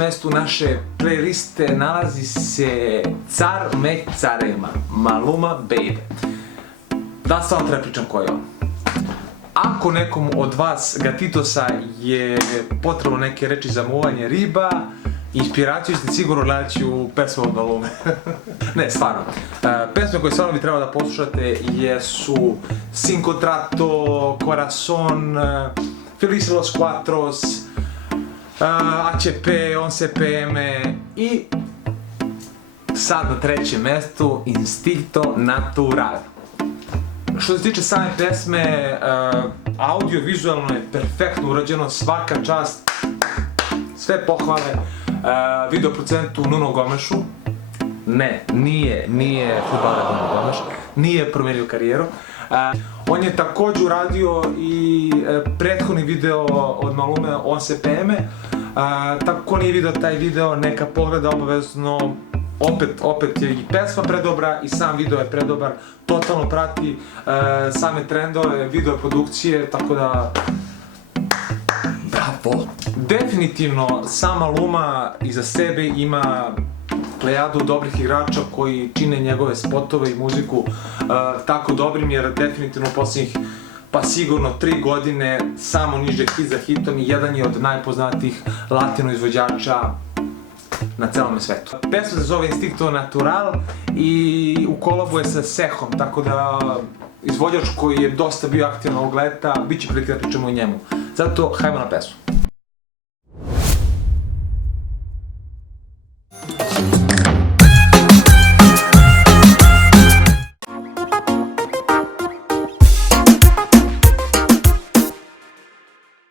mestu naše playliste nalazi se Car med carima, Maluma Baby. Da, stvarno treba pričam ko je on. Ako nekom od vas Gatitosa je potrebno neke reči za muvanje riba, inspiraciju ste sigurno naći u pesmu od Malume. Ne, stvarno. Pesme koje stvarno bi trebalo da poslušate jesu Cinco Trato, Corazon, Feliz los Cuatros, ACP, 11PM i sad na trećem mestu Instinto Natural. Što se tiče same pesme, audio-vizualno je perfektno urađeno, svaka čast, sve pohvale videoprocentu Nuno Gomešu. Ne, nije fudbaler Nuno Gomeš, nije promenio karijeru. On je također uradio i prethodni video od Malume 11PM. Tako nije video taj video, neka pogleda obavezno. Opet je i pesma predobra i sam video je predobar, totalno prati same trendove, video produkcije, tako da... Bravo! Definitivno, sam Maluma iza sebe ima plejadu dobrih igrača koji čine njegove spotove i muziku tako dobrim, jer definitivno u posljednjih, pa sigurno 3 godine samo niže hit za hitom i jedan je od najpoznatijih latino izvođača na celom svetu. Pesma se zove Instinto Natural i u kolabu je sa Sehom, tako da izvođač koji je dosta bio aktivan ovog leta, bit će prilike da pričamo o njemu. Zato, hajmo na pesmu.